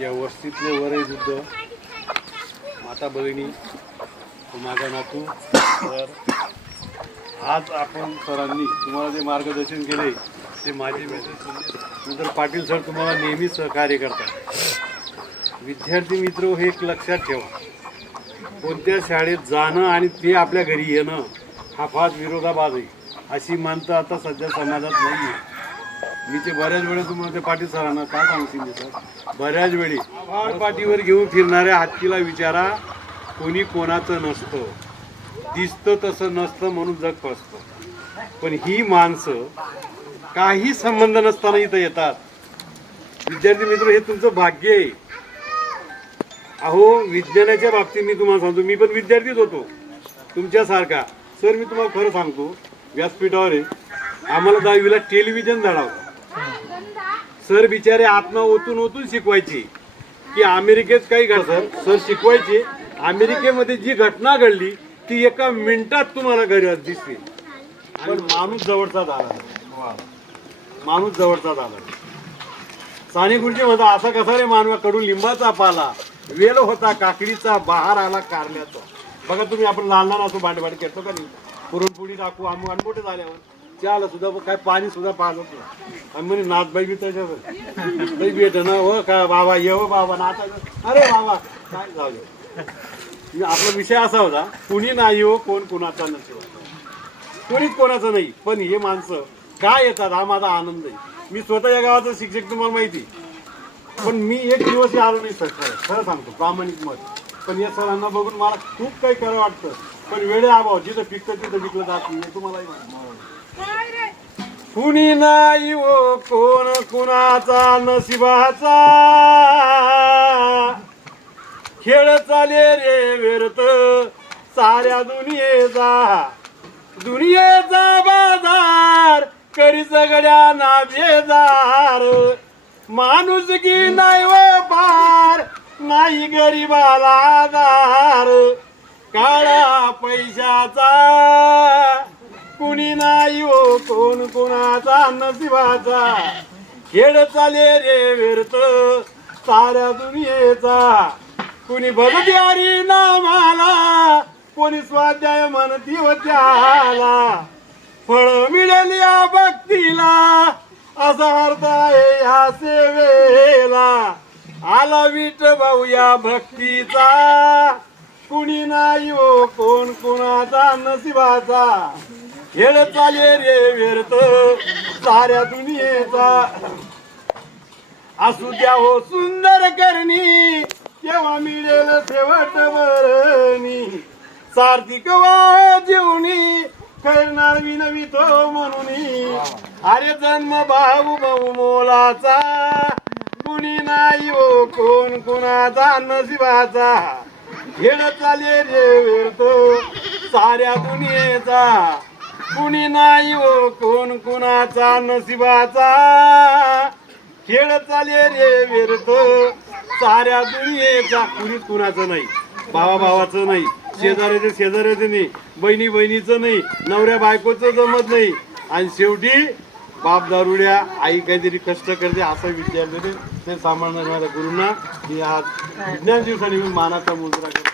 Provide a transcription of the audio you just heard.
या वस्तीतले वरई युद्ध माता भगिनी माझा नातू तर आज आपण सरांनी तुम्हाला जे मार्गदर्शन केले ते माझे नंतर पाटील सर तुम्हाला नेहमीच सहकार्य करतात। विद्यार्थी मित्र हे एक लक्षात ठेवा, कोणत्या शाळेत जाणं आणि ते आपल्या घरी येणं हा फार विरोधाभास आहे, अशी मानता आता सध्या समाजात नाही आहे। मी ते बऱ्याच वेळेस तुम्हाला ते पाटील सरांना काय सांगतील सर, बऱ्याच वेळी आभार पाठीवर घेऊन फिरणाऱ्या हत्तीला विचारा, कोणी कोणाचं नसतं, दिसतं तसं नसतं म्हणून जग फसतं। पण ही माणसं काही संबंध नसताना इथं येतात। विद्यार्थी मित्र हे तुमचं भाग्य आहे। अहो विज्ञानाच्या बाबतीत मी तुम्हाला सांगतो, मी पण विद्यार्थीच होतो तुमच्यासारखा। सर मी तुम्हाला खरं सांगतो, व्यासपीठावर आहे आम्हाला 10वीला टेलिव्हिजन धडा होता। सर बिचारे आत्मा ओतून ओतून शिकवायचे की अमेरिकेत काही घडतं, सर शिकवायचे अमेरिकेमध्ये जी घटना घडली ती एका मिनिटात तुम्हाला घरी दिसते। पण माणूस जवळचा झाला, माणूस जवळचा झाला। साने गुरुजी म्हणता असा कसा रे मानवा, कडून लिंबाचा पाला, वेल होता काकडीचा, बहार आला कारल्याचा। बघा तुम्ही आपण लहान लहान असं भांडभांड करतो का नाही, पुरणपोळी टाकू आम्ही मोठे झाल्यावर चहाला सुद्धा काय पाणी सुद्धा पाहत नाही। आणि म्हणे नाथबाई बी त्याच्यावर भेट ना हो का बाबा, ये हो बाबा नाचायचं, अरे बाबा काय जाऊ दे। आपला विषय असा होता, कुणी नाही हो कोण कुणाचा नसेल, कोणीच कोणाचं नाही, पण हे माणसं काय येतात हा माझा आनंद आहे। मी स्वतः या गावाचा शिक्षक तुम्हाला माहिती, पण मी एक दिवस आलो नाही सर, खरं सांगतो प्रामाणिक मत। पण या सरांना बघून मला खूप काही करावं वाटतं, पण वेळे अभाव, जिथं पिकतं तिथं विकलं जात नाही, तुम्हालाही कुणी नाही हो कोण कुणाचा नशिबाचा, खेळ चाले रे व्यर्थ साऱ्या दुनियेचा, दुनियेचा बाजार करी सगळ्यांना बेजार, माणूस की नाही व पार नाही गरीबाला आधार, काळा पैशाचा कुणी नाही हो कोण कोणाचा नशिबाचा, खेळ चाले रे व्यर्थ साऱ्या दुनियेचा, कुणी भगत्यारी नामाला, कोणी स्वाध्याय म्हणती होत्याला, फळ मिळेल या भक्तीला असा अर्थ आहे या सेवेला, आला विठ भाऊ या भक्तीचा, कुणी नाही हो कोण कुणाचा नशिबाचा, खेळ चाले रे व्यर्थ साऱ्या दुनियेचा, असू द्या हो सुंदर करणी तेव्हा मिळेल शेवट बरणी, सार्थिक वा जीवनी करणार विनवितो म्हणून, अरे जन्म भाऊ भाऊ मोलाचा, कुणी नाही हो कोण कुणाचा नशिबाचा, खेळ चाले रे व्यर्थ साऱ्या दुनियेचा, कुणी नाही हो कोण कुणाचा नशिबाचा, खेळ चाले रे व्यर्थ साऱ्या दुनियेचा, कुणी कुणाचं नाही, भावा भावाचं नाही, शेजाऱ्याचं शेजाऱ्याचं नाही, बहिणी बहिणीचं नाही, नवऱ्या बायकोचं जमत नाही, आणि शेवटी बाप दारुड्या आई काहीतरी कष्ट करते असा विद्यार्थी ते सांभाळणार माझ्या गुरुंना मी आज विज्ञान दिवसाने मी मानाचा मुजरा करतो।